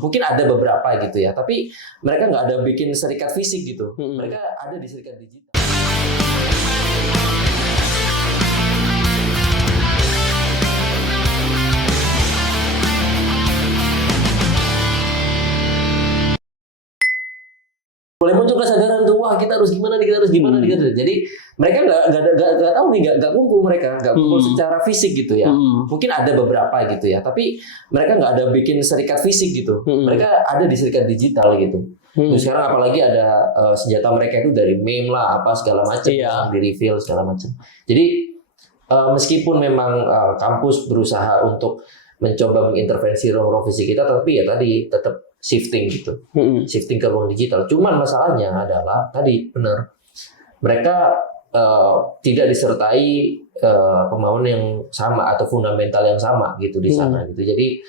Mungkin ada beberapa gitu ya, tapi mereka nggak ada bikin serikat fisik gitu. Mereka ada di serikat digital. Mulai muncul kesadaran tuh, wah kita harus gimana nih, gitu. Jadi mereka nggak tahu nih, nggak kumpul nggak kumpul secara fisik gitu ya. Mungkin ada beberapa gitu ya, tapi mereka nggak ada bikin serikat fisik gitu. Mereka ada di serikat digital gitu. Terus sekarang apalagi ada senjata mereka itu dari meme lah, apa segala macam, yang di reveal segala macam. Jadi meskipun memang kampus berusaha untuk mencoba mengintervensi ruang fisik kita, tapi ya tadi tetap shifting gitu, shifting ke ruang digital. Cuman masalahnya adalah tadi benar, mereka tidak disertai pemahaman yang sama atau fundamental yang sama gitu di sana gitu. Jadi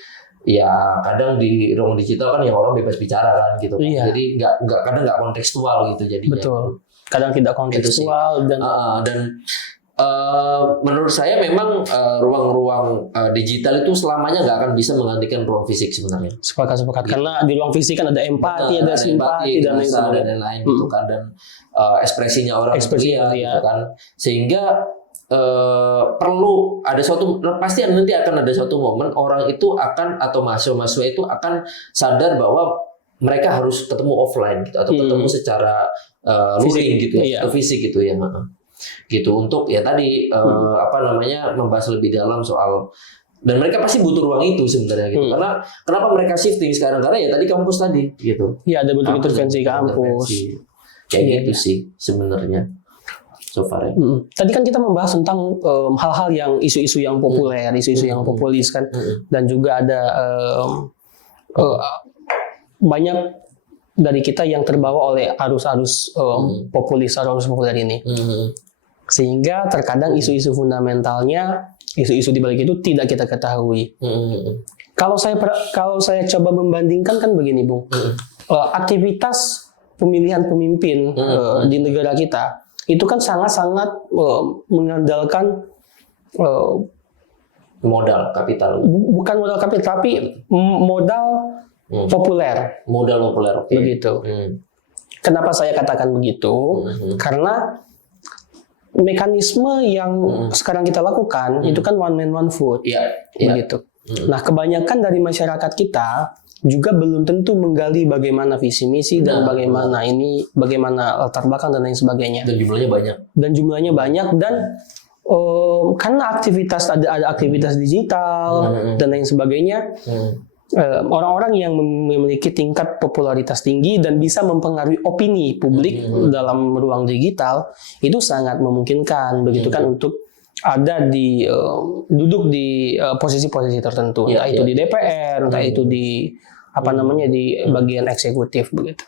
ya kadang di ruang digital kan yang orang bebas bicara kan gitu. Jadi kadang nggak kontekstual gitu jadinya. Betul. Kadang tidak kontekstual dan menurut saya memang ruang-ruang digital itu selamanya nggak akan bisa menggantikan ruang fisik sebenarnya. Sepakat. Gitu. Karena di ruang fisik kan ada empati, ada simpati dan lain-lain gitu kan, dan ekspresinya orang terlihat gitu kan, sehingga perlu ada pasti nanti akan ada suatu momen orang itu akan, atau mahasiswa itu akan sadar bahwa mereka harus ketemu offline gitu, atau ketemu secara luring gitu ya, atau fisik gitu ya. Gitu untuk ya tadi membahas lebih dalam soal, dan mereka pasti butuh ruang itu sebenarnya gitu. Karena kenapa mereka shifting sekarang, karena ya tadi kampus tadi gitu. Iya, ada bentuk intervensi kampus. Kayak gitu sih sebenarnya. So far ya. Tadi kan kita membahas tentang hal-hal yang isu-isu yang populer, isu-isu yang populis kan, dan juga ada banyak dari kita yang terbawa oleh arus-arus arus populer ini. Sehingga terkadang isu-isu fundamentalnya, isu-isu di balik itu tidak kita ketahui. Kalau saya coba membandingkan kan begini, Bung. Aktivitas pemilihan pemimpin di negara kita itu kan sangat-sangat mengandalkan modal kapital. Bukan modal kapital, tapi modal populer. Modal populer, oke. Begitu. Kenapa saya katakan begitu? Karena mekanisme yang sekarang kita lakukan itu kan one man one vote, begitu. Nah, kebanyakan dari masyarakat kita juga belum tentu menggali bagaimana visi misi dan bagaimana latar belakang dan lain sebagainya. Dan jumlahnya banyak. Dan karena ada aktivitas digital dan lain sebagainya. Orang-orang yang memiliki tingkat popularitas tinggi dan bisa mempengaruhi opini publik dalam ruang digital itu sangat memungkinkan begitu kan untuk ada duduk di posisi-posisi tertentu, entah itu di DPR, entah itu di di bagian eksekutif begitu.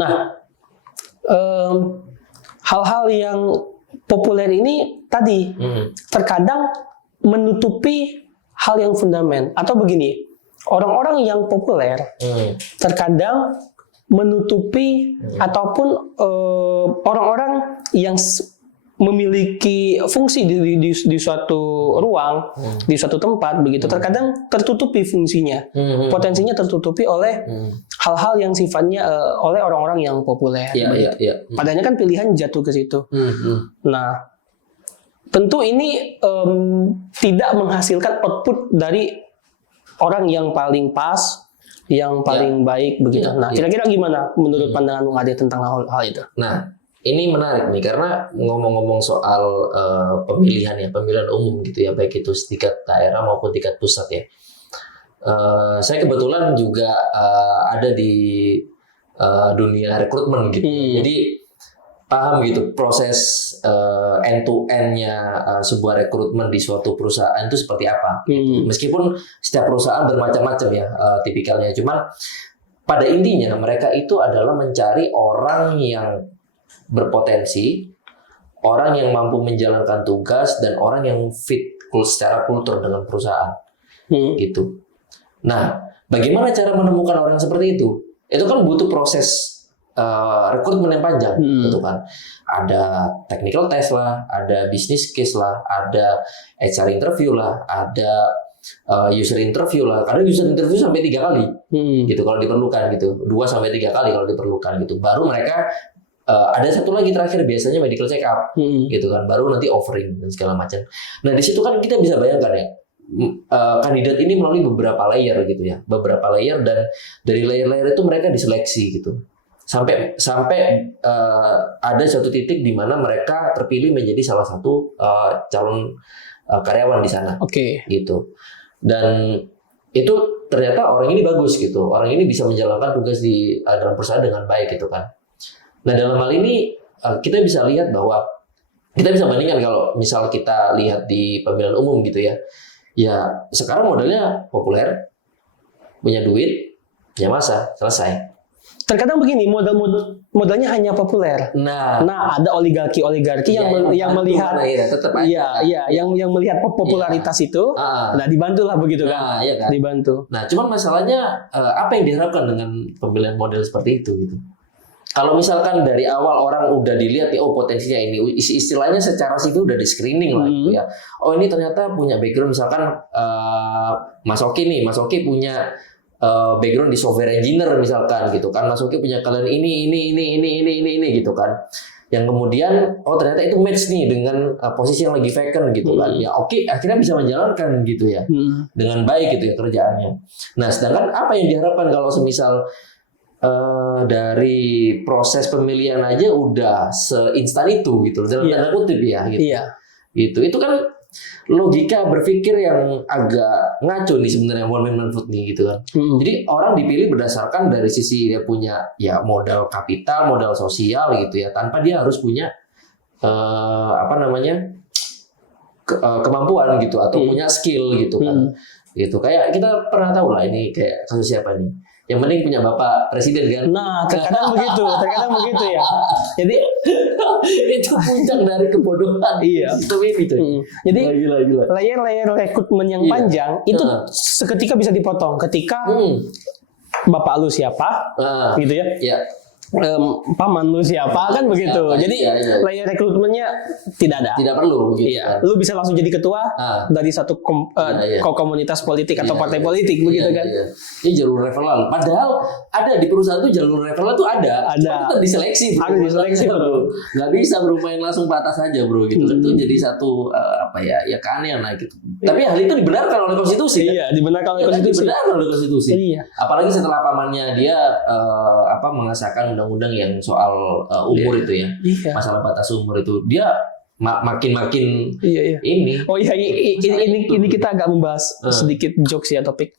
Nah, hal-hal yang populer ini tadi terkadang menutupi hal yang fundamental, atau begini, orang-orang yang populer terkadang menutupi ataupun orang-orang yang memiliki fungsi di suatu ruang, di suatu tempat begitu, terkadang tertutupi fungsinya, potensinya tertutupi oleh hal-hal yang sifatnya oleh orang-orang yang populer. Padahal kan pilihan jatuh ke situ. Nah, tentu ini tidak menghasilkan output dari orang yang paling pas, yang paling baik begitu. Nah, kira-kira gimana menurut pandangan Bung Ade tentang hal itu? Nah, ini menarik nih, karena ngomong-ngomong soal pemilihan umum gitu ya, baik itu tingkat daerah maupun tingkat pusat ya. Saya kebetulan juga ada di dunia rekrutmen gitu. Jadi paham gitu proses end to end-nya sebuah rekrutmen di suatu perusahaan itu seperti apa. Meskipun setiap perusahaan bermacam-macam ya tipikalnya, cuman pada intinya mereka itu adalah mencari orang yang berpotensi, orang yang mampu menjalankan tugas, dan orang yang fit secara kultur dengan perusahaan. Gitu. Nah, bagaimana cara menemukan orang seperti itu? Itu kan butuh proses rekrutmen yang panjang, gitu kan. Ada technical test lah, ada business case lah, ada HR interview lah, ada user interview lah. Karena user interview sampai 3 kali gitu kalau diperlukan gitu, 2 sampai 3 kali kalau diperlukan gitu. Baru mereka ada satu lagi terakhir biasanya medical check up gitu kan, baru nanti offering dan segala macam. Nah di situ kan kita bisa bayangkan ya, kandidat ini melalui beberapa layer gitu ya, beberapa layer, dan dari layer-layer itu mereka diseleksi gitu sampai ada suatu titik di mana mereka terpilih menjadi salah satu calon karyawan di sana. Gitu. Dan itu ternyata orang ini bagus gitu, orang ini bisa menjalankan tugas di dalam perusahaan dengan baik gitu kan. Nah dalam hal ini kita bisa lihat bahwa kita bisa bandingkan kalau misal kita lihat di pemilihan umum gitu ya. Ya sekarang modalnya populer, punya duit, punya masa, selesai. Terkadang begini, modalnya hanya populer. Nah ada oligarki yang melihat, tetap aja. yang melihat popularitas itu, nah dibantulah begitu kan? Iya kan? Dibantu. Nah cuman masalahnya apa yang diharapkan dengan pemilihan model seperti itu gitu? Kalau misalkan dari awal orang udah dilihat ya, oh potensinya ini, istilahnya secara situ udah di screening lah gitu ya. Oh ini ternyata punya background, misalkan Mas Oki punya background di software engineer misalkan gitu kan. Mas Oki punya kalian ini gitu kan. Yang kemudian oh ternyata itu match nih dengan posisi yang lagi vacant gitu kan. Ya Oki akhirnya bisa menjalankan gitu ya. Dengan baik gitu ya kerjaannya. Nah, sedangkan apa yang diharapkan kalau semisal dari proses pemilihan aja udah seinstan itu gitu dalam tanda kutip ya gitu. Gitu. Itu kan logika berpikir yang agak ngaco nih sebenarnya one man food nih gitu kan. Jadi orang dipilih berdasarkan dari sisi dia punya ya modal kapital, modal sosial gitu ya, tanpa dia harus punya kemampuan gitu atau punya skill gitu kan. Gitu. Kayak kita pernah tahu lah ini kayak kasus siapa nih. Yang penting punya bapak presiden kan. Nah, terkadang begitu ya. Jadi itu puncak dari kebodohan. Iya. Itu. Jadi gila. layer rekrutmen yang panjang itu seketika bisa dipotong. Ketika bapak lu siapa, gitu ya. Iya. Paman lu siapa kan begitu. Jadi layer rekrutmennya tidak ada. Tidak perlu gitu. Iya. Lu bisa langsung jadi ketua dari satu komunitas politik atau partai politik begitu kan. Ini jalur referral. Padahal ada di perusahaan itu jalur referral itu ada. Cuma tetap diseleksi. Ada diseleksi bro. Nggak bisa bro main langsung ke atas aja bro gitu. Itu jadi satu keanehan lah gitu. Tapi hal itu dibenarkan oleh konstitusi. Iya, dibenarkan oleh konstitusi. Dibenarkan oleh konstitusi. Iya. Apalagi setelah pamannya dia mengesahkan undang-undang yang soal umur itu ya, masalah batas umur itu, dia makin ini. Oh iya, ini kita agak membahas sedikit jokes ya topik.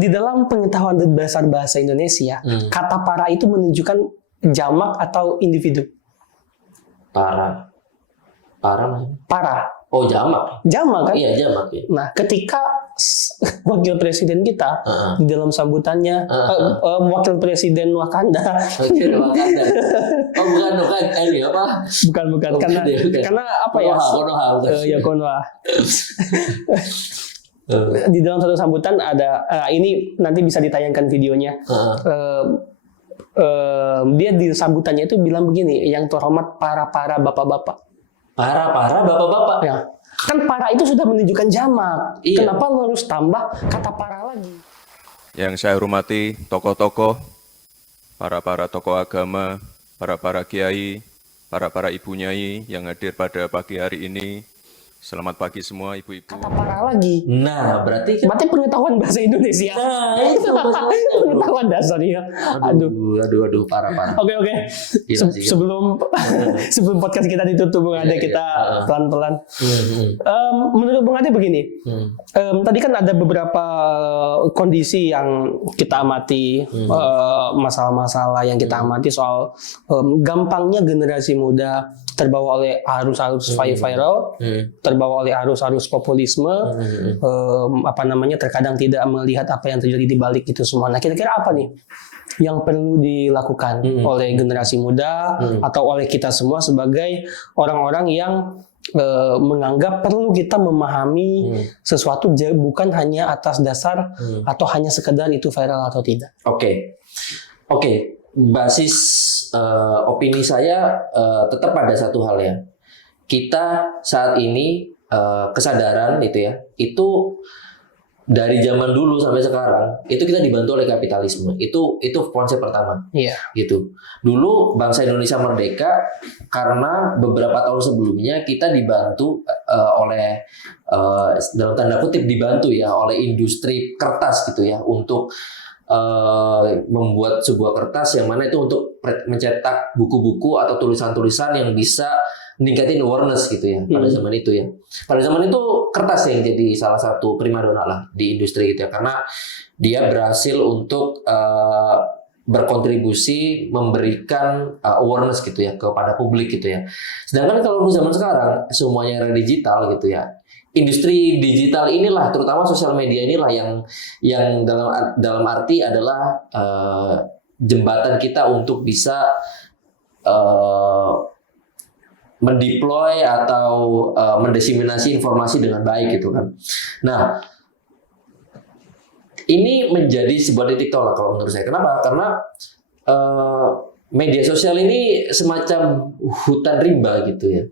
Di dalam pengetahuan dasar bahasa Indonesia, kata para itu menunjukkan jamak atau individu. Para maksudnya? Para. Oh jamak. Jamak kan? Iya jamak. Ya. Nah, ketika wakil presiden kita di dalam sambutannya wakil presiden Wakanda. Oh bukan ini apa? Bukan karena apa ya? Konoha. Di dalam satu sambutan ada ini nanti bisa ditayangkan videonya. Dia di sambutannya itu bilang begini, yang terhormat para bapak-bapak. Para bapak-bapak. Ya. Kan para itu sudah menunjukkan jamak. Iya. Kenapa lo harus tambah kata para lagi? Yang saya hormati tokoh-tokoh, para tokoh agama, para kiai, para ibu nyai yang hadir pada pagi hari ini. Selamat pagi semua ibu-ibu. Kata para lagi. Nah, berarti pengetahuan bahasa Indonesia. Nah, itu pengetahuan dasarnya. Aduh, parah. Oke. Sebelum podcast kita ditutup, Bung Ade, kita pelan-pelan. Menurut Bung Ade begini. Tadi kan ada beberapa kondisi yang kita amati, masalah-masalah yang kita amati soal gampangnya generasi muda terbawa oleh arus-arus viral, terbawa oleh arus-arus populisme, terkadang tidak melihat apa yang terjadi di balik itu semua. Nah, kira-kira apa nih yang perlu dilakukan oleh generasi muda atau oleh kita semua sebagai orang-orang yang menganggap perlu kita memahami sesuatu bukan hanya atas dasar atau hanya sekedar itu viral atau tidak? Oke. Basis opini saya tetap pada satu hal ya. Kita saat ini kesadaran itu ya, itu dari zaman dulu sampai sekarang itu kita dibantu oleh kapitalisme. Itu konsep pertama. Iya. Gitu. Dulu bangsa Indonesia merdeka karena beberapa tahun sebelumnya kita dibantu oleh dalam tanda kutip dibantu ya oleh industri kertas gitu ya untuk membuat sebuah kertas yang mana itu untuk mencetak buku-buku atau tulisan-tulisan yang bisa meningkatin awareness gitu ya pada zaman itu ya. Pada zaman itu kertas yang jadi salah satu primadona lah di industri itu ya karena dia berhasil untuk berkontribusi memberikan awareness gitu ya kepada publik gitu ya. Sedangkan kalau untuk zaman sekarang semuanya era digital gitu ya. Industri digital inilah terutama sosial media inilah yang dalam arti adalah jembatan kita untuk bisa mendeploy atau mendiseminasi informasi dengan baik gitu kan. Nah, ini menjadi sebuah titik tolak kalau menurut saya. Kenapa? Karena media sosial ini semacam hutan rimba gitu ya.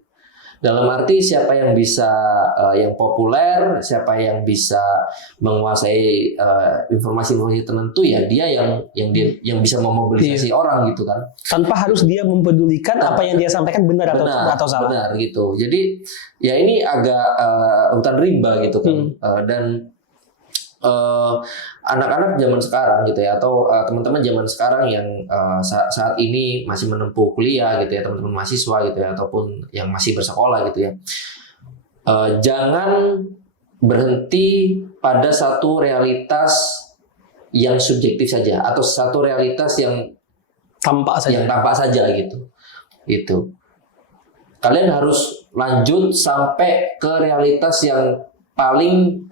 Dalam arti siapa yang bisa yang populer, siapa yang bisa menguasai informasi-informasi tertentu ya dia yang bisa memobilisasi orang gitu kan. Tanpa harus dia mempedulikan apa yang dia sampaikan benar atau salah. Benar gitu. Jadi ya ini agak hutan rimba gitu kan. Dan anak-anak zaman sekarang gitu ya atau teman-teman zaman sekarang yang saat ini masih menempuh kuliah gitu ya teman-teman mahasiswa gitu ya ataupun yang masih bersekolah gitu ya jangan berhenti pada satu realitas yang subjektif saja atau satu realitas yang tampak saja gitu kalian harus lanjut sampai ke realitas yang paling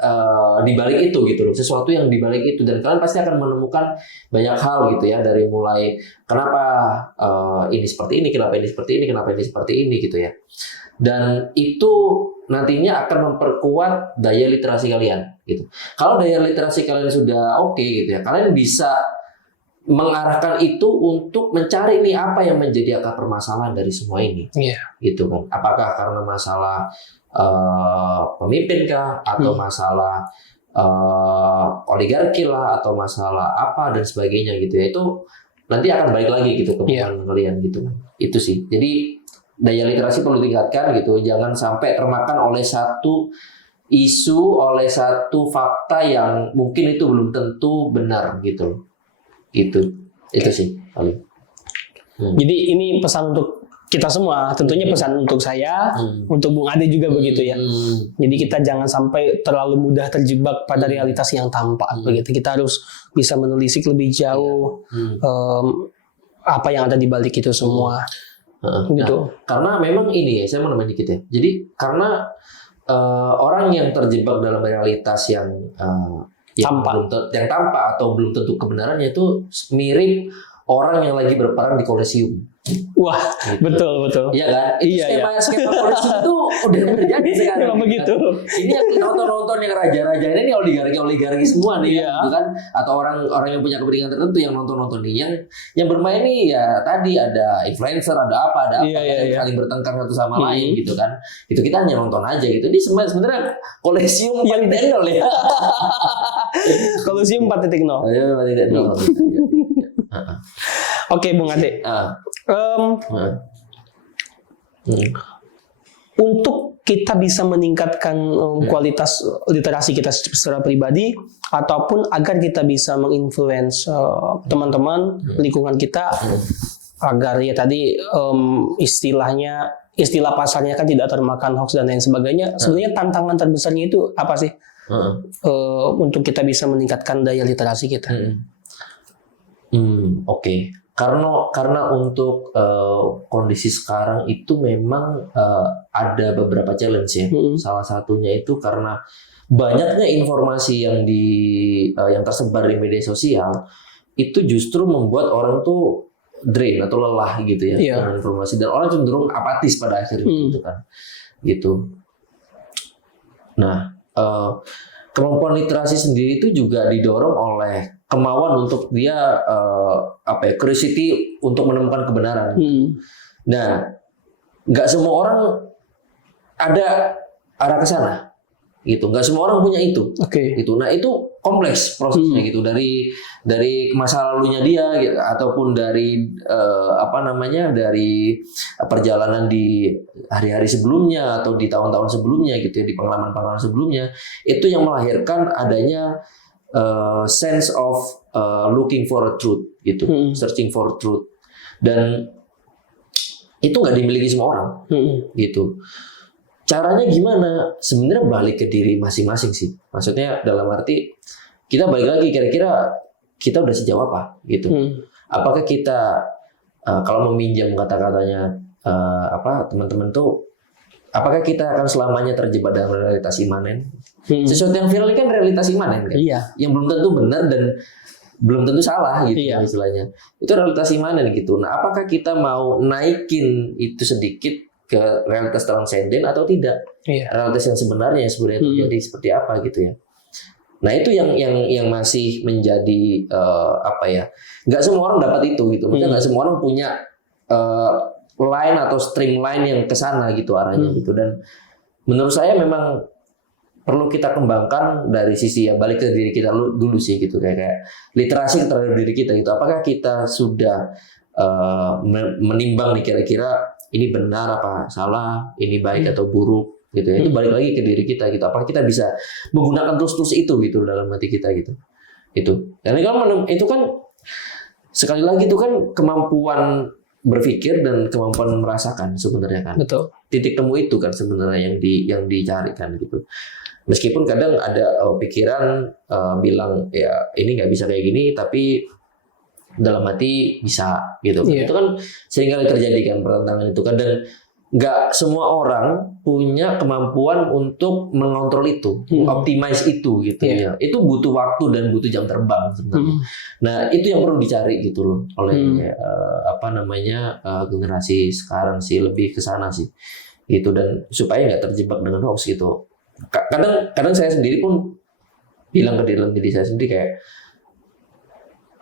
dibalik itu gitu loh, sesuatu yang dibalik itu dan kalian pasti akan menemukan banyak hal gitu ya dari mulai kenapa ini seperti ini, kenapa ini seperti ini, kenapa ini seperti ini gitu ya. Dan itu nantinya akan memperkuat daya literasi kalian gitu. Kalau daya literasi kalian sudah oke gitu ya, kalian bisa mengarahkan itu untuk mencari nih apa yang menjadi akar permasalahan dari semua ini, gitu kan? Apakah karena masalah pemimpin kah atau masalah oligarki lah atau masalah apa dan sebagainya gitu ya itu nanti akan balik lagi gitu ke kalian gitu itu sih jadi daya literasi perlu ditingkatkan gitu jangan sampai termakan oleh satu isu oleh satu fakta yang mungkin itu belum tentu benar gitu itu sih paling jadi ini pesan untuk kita semua, tentunya pesan untuk saya, untuk Bung Ade juga begitu ya. Jadi kita jangan sampai terlalu mudah terjebak pada realitas yang tampak begitu. Kita harus bisa menelisik lebih jauh apa yang ada di balik itu semua. Gitu. Nah, karena memang ini ya, saya mau nambahin dikit ya. Jadi karena orang yang terjebak dalam realitas yang tampak atau belum tentu kebenarannya itu mirip orang yang lagi berperang di Kolosium. Wah, gitu. betul. Iya kan? Skema Kolosium itu udah terjadi sekarang. Memang begitu. Ini yang nonton yang raja-raja ini oligarki semua nih, gitu kan? Atau orang yang punya kepentingan tertentu yang nonton nih, yang bermain nih ya tadi ada influencer, ada apa, yang saling bertengkar satu sama lain gitu kan? Itu kita hanya nonton aja gitu. Ini sebenarnya Kolosium yang 4.0 ya. Kolosium 4.0. Iya 4.0. Oke, Bung Ade. Untuk kita bisa meningkatkan kualitas literasi kita secara pribadi ataupun agar kita bisa menginfluence teman-teman lingkungan kita agar ya tadi istilah pasarnya kan tidak termakan hoax dan lain sebagainya. Sebenarnya tantangan terbesarnya itu apa sih? Untuk kita bisa meningkatkan daya literasi kita. Oke. Karena untuk kondisi sekarang itu memang ada beberapa challenge ya. Salah satunya itu karena banyaknya informasi yang tersebar di media sosial itu justru membuat orang tuh drain atau lelah gitu ya dengan informasi dan orang cenderung apatis pada akhirnya gitu kan. Gitu. Nah, kemampuan literasi sendiri itu juga didorong oleh kemauan untuk dia curiosity untuk menemukan kebenaran. Nah, nggak semua orang ada arah ke sana. gitu. Nggak semua orang punya itu. Gitu. Nah itu kompleks prosesnya gitu, dari masa lalunya dia gitu, ataupun dari dari perjalanan di hari-hari sebelumnya atau di tahun-tahun sebelumnya gitu ya, di pengalaman-pengalaman sebelumnya, itu yang melahirkan adanya sense of looking for a truth gitu, searching for truth, dan itu nggak dimiliki semua orang gitu. Caranya gimana? Sebenarnya balik ke diri masing-masing sih. Maksudnya dalam arti kita balik lagi, kira-kira kita udah sejauh apa gitu. Apakah kita kalau meminjam kata-katanya teman-teman tuh, apakah kita akan selamanya terjebak dalam realitas imanen? Sesuatu yang viral kan realitas imanen kan? Yang belum tentu benar dan belum tentu salah gitu istilahnya. Itu realitas imanen gitu. Nah, apakah kita mau naikin itu sedikit ke realitas transenden atau tidak? Realitas yang sebenarnya terjadi seperti apa gitu ya. Nah, itu yang masih menjadi nggak semua orang dapat itu gitu. Maksudnya nggak semua orang punya line atau streamline yang ke sana gitu arahnya gitu. Dan menurut saya memang perlu kita kembangkan dari sisi ya, balik ke diri kita dulu sih gitu, kayak literasi terhadap diri kita gitu. Apakah kita sudah menimbang nih kira-kira ini benar apa salah, ini baik atau buruk gitu ya. Itu balik lagi ke diri kita gitu. Apakah kita bisa menggunakan tools itu gitu dalam hati kita gitu. Itu. Dan itu kan sekali lagi itu kan kemampuan berpikir dan kemampuan merasakan sebenarnya kan. Betul. Titik temu itu kan sebenarnya yang dicarikan gitu. Meskipun kadang ada pikiran bilang ya ini nggak bisa kayak gini, tapi dalam hati bisa gitu. Itu kan seringkali terjadi kan pertentangan itu kan, dan nggak semua orang punya kemampuan untuk mengontrol itu, optimize itu gitu ya. Itu butuh waktu dan butuh jam terbang sebenarnya. Nah itu yang perlu dicari gitu loh oleh generasi sekarang sih, lebih ke sana sih gitu, dan supaya nggak terjebak dengan hoax gitu. Kadang saya sendiri pun bilang ke diri saya sendiri kayak,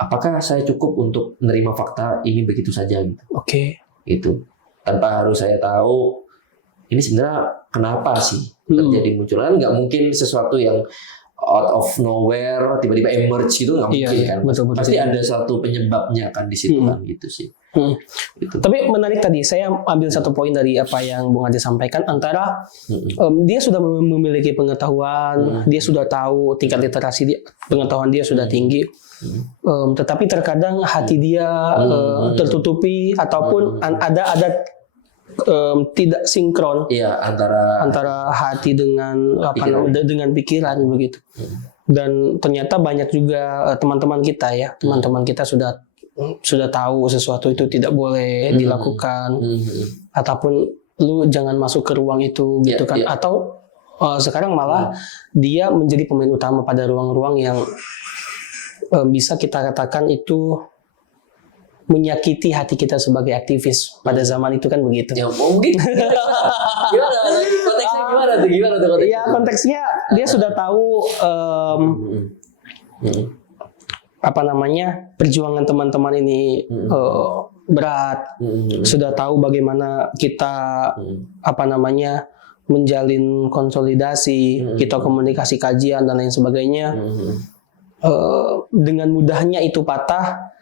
apakah saya cukup untuk menerima fakta ini begitu saja gitu. Itu tanpa harus saya tahu ini sebenarnya kenapa sih terjadi munculan. Nggak mungkin sesuatu yang out of nowhere tiba-tiba emerge gitu, nggak mungkin kan. Betul. Pasti ada satu penyebabnya kan di situ kan gitu sih. Gitu. Tapi menarik tadi, saya ambil satu poin dari apa yang Bung Ade sampaikan, antara dia sudah memiliki pengetahuan, dia sudah tahu tingkat literasi pengetahuan dia sudah tinggi, tetapi terkadang hati dia tertutupi ataupun ada tidak sinkron antara hati dengan dengan pikiran begitu. Dan ternyata banyak juga teman-teman kita sudah tahu sesuatu itu tidak boleh dilakukan, ataupun lu jangan masuk ke ruang itu gitu kan. Atau sekarang malah dia menjadi pemain utama pada ruang-ruang yang bisa kita katakan itu menyakiti hati kita sebagai aktivis pada zaman itu kan begitu. Ya mungkin. Gimana tuh konteksnya? Ya konteksnya dia sudah tahu perjuangan teman-teman ini berat, sudah tahu bagaimana kita menjalin konsolidasi, kita komunikasi kajian dan lain sebagainya. Dengan mudahnya itu patah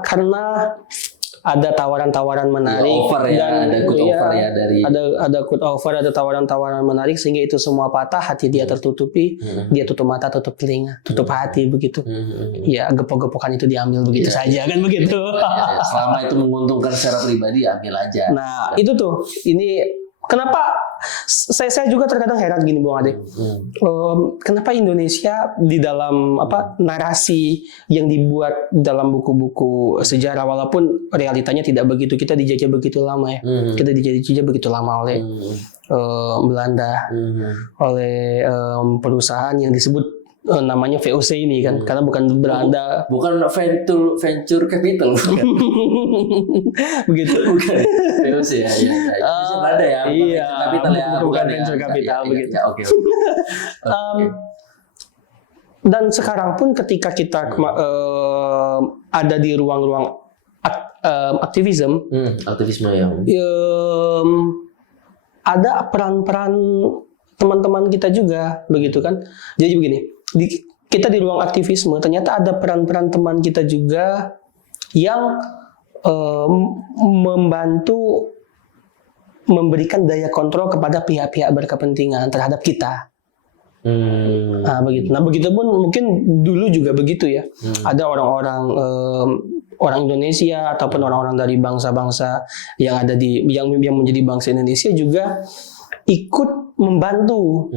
karena ada tawaran-tawaran menarik, ada good offer dari ada good offer, ada tawaran-tawaran menarik, sehingga itu semua patah, hati dia tertutupi, dia tutup mata, tutup telinga, tutup hati begitu. Ya gepok-gepokan itu diambil begitu saja kan begitu. Selama itu menguntungkan secara pribadi, ambil aja. Nah itu tuh, ini kenapa saya juga terkadang heran gini Bung Ade. Kenapa Indonesia di dalam narasi yang dibuat dalam buku-buku sejarah, walaupun realitanya tidak begitu, kita dijajah begitu lama ya. Kita dijajah begitu lama oleh Belanda, oleh perusahaan yang disebut namanya VOC ini kan, karena bukan Belanda, bukan venture capital bukan. Begitu bukan VOC ya Belanda ya, iya, capital ya, bukan venture capital begitu. Oke. Dan sekarang pun ketika kita ada di ruang-ruang aktivisme yang ada peran-peran teman-teman kita juga, begitu kan? Jadi begini, kita di ruang aktivisme ternyata ada peran-peran teman kita juga yang membantu memberikan daya kontrol kepada pihak-pihak berkepentingan terhadap kita. Nah, begitu. Nah, begitupun mungkin dulu juga begitu ya. Ada orang-orang orang Indonesia ataupun orang-orang dari bangsa-bangsa yang ada di yang menjadi bangsa Indonesia juga ikut membantu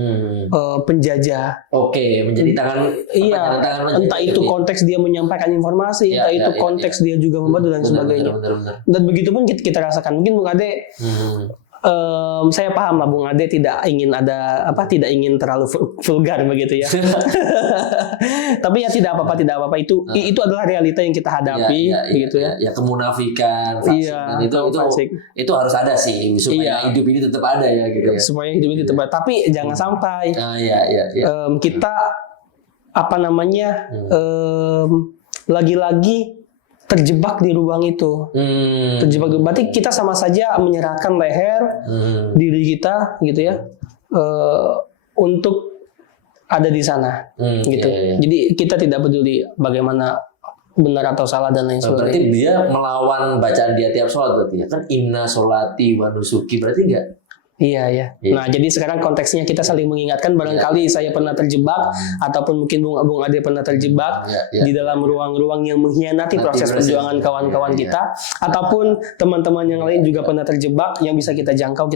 penjajah. Oke, menjadi tangan. Iya, tangan entah itu konteks dia menyampaikan informasi, entah itu konteks dia juga membantu dan sebagainya. Benar. Dan begitu pun kita rasakan. Mungkin Bung Ade, saya paham lah Bung Ade tidak ingin tidak ingin terlalu vulgar begitu ya. Tapi ya tidak apa-apa itu adalah realita yang kita hadapi, begitu ya. Ya kemunafikan, fasik, itu harus ada sih supaya hidup ini tetap ada ya gitu ya. Supaya hidup ini tetap ada. Tapi jangan sampai kita lagi-lagi terjebak di ruang itu. Berarti kita sama saja menyerahkan leher diri kita gitu ya untuk ada di sana gitu. Jadi kita tidak peduli bagaimana benar atau salah dan lain sebagainya. Berarti dia melawan bacaan dia tiap sholat berarti ya kan, inna sholati wa nusuki, berarti enggak? Iya. Nah, jadi sekarang konteksnya kita saling mengingatkan. Barangkali saya pernah terjebak, ataupun mungkin Bung Ade pernah terjebak di dalam ruang-ruang yang mengkhianati proses perjuangan kawan-kawan kita, ataupun teman-teman yang lain juga pernah terjebak. Yang bisa kita jangkau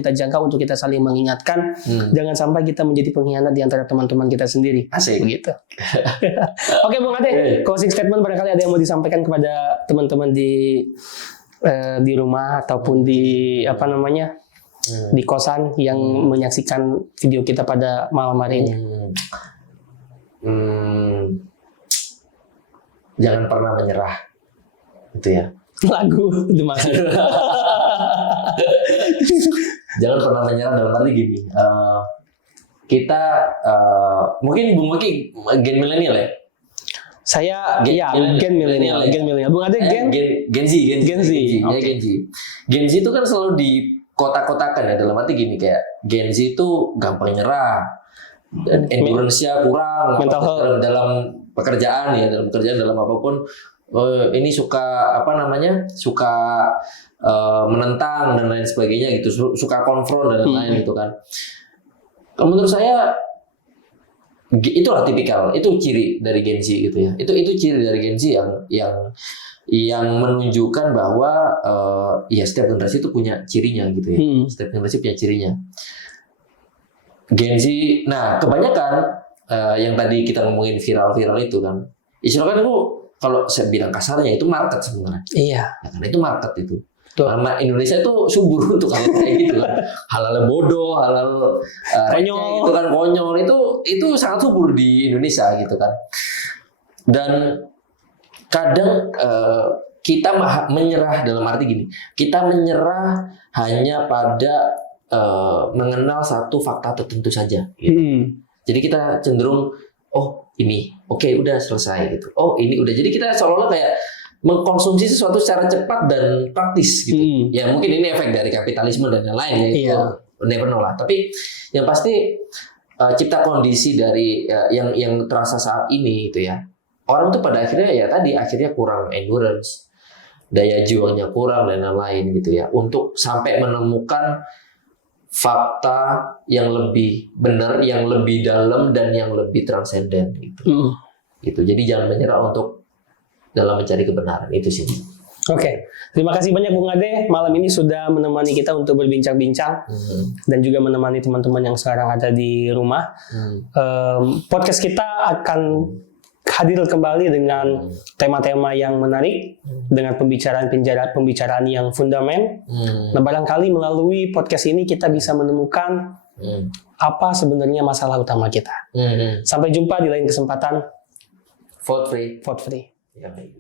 untuk kita saling mengingatkan. Jangan sampai kita menjadi pengkhianat di antara teman-teman kita sendiri. Asik. Begitu. Oke, Bung Ade, closing statement barangkali ada yang mau disampaikan kepada teman-teman di rumah ataupun di di kosan yang menyaksikan video kita pada malam hari ini. Jangan pernah menyerah, itu ya. Lagu dimaksud. Jangan pernah menyerah dalam arti gini. Kita mungkin Bung Maki gen milenial ya. Saya gen milenial. Bung Ade Gen Z. Gen Z itu kan selalu di kotak-kotakan ya, dalam arti gini, kayak Gen Z itu gampang nyerah dan endurance-nya kurang dalam pekerjaan dalam apapun, ini suka menentang dan lain sebagainya gitu, suka konfront dan lain-lain gitu kan. Menurut saya itulah tipikal, itu ciri dari Gen Z gitu ya. Itu ciri dari Gen Z yang menunjukkan bahwa setiap generasi itu punya cirinya gitu ya. Setiap generasi punya cirinya. Gen Z, nah kebanyakan yang tadi kita ngomongin viral-viral itu kan, istilahnya itu kalau saya bilang kasarnya itu market sebenarnya. Iya. Ya, karena itu market itu. Karena Indonesia itu subur untuk hal kayak gitu kan. Hal-hal bodoh, hal-hal konyol gitu kan, konyol itu sangat subur di Indonesia gitu kan. Dan kadang kita menyerah dalam arti gini, kita menyerah hanya pada mengenal satu fakta tertentu saja. Gitu. Jadi kita cenderung, ini, udah selesai gitu. Ini udah. Jadi kita seolah-olah kayak mengkonsumsi sesuatu secara cepat dan praktis gitu. Ya mungkin ini efek dari kapitalisme dan lain-lain ya. Never know lah. Tapi yang pasti cipta kondisi dari yang terasa saat ini itu ya. Orang tuh pada akhirnya kurang endurance, daya juangnya kurang dan lain-lain gitu ya. Untuk sampai menemukan fakta yang lebih benar, yang lebih dalam dan yang lebih transenden gitu. Gitu. Jadi jangan menyerah untuk dalam mencari kebenaran, itu sih. Oke, terima kasih banyak Bung Ade malam ini sudah menemani kita untuk berbincang-bincang dan juga menemani teman-teman yang sekarang ada di rumah. Podcast kita akan hadir kembali dengan tema-tema yang menarik, dengan pembicaraan yang fundament. Nah, barangkali melalui podcast ini kita bisa menemukan apa sebenarnya masalah utama kita. Sampai jumpa di lain kesempatan. Vote free. Vote free. Ya, baik.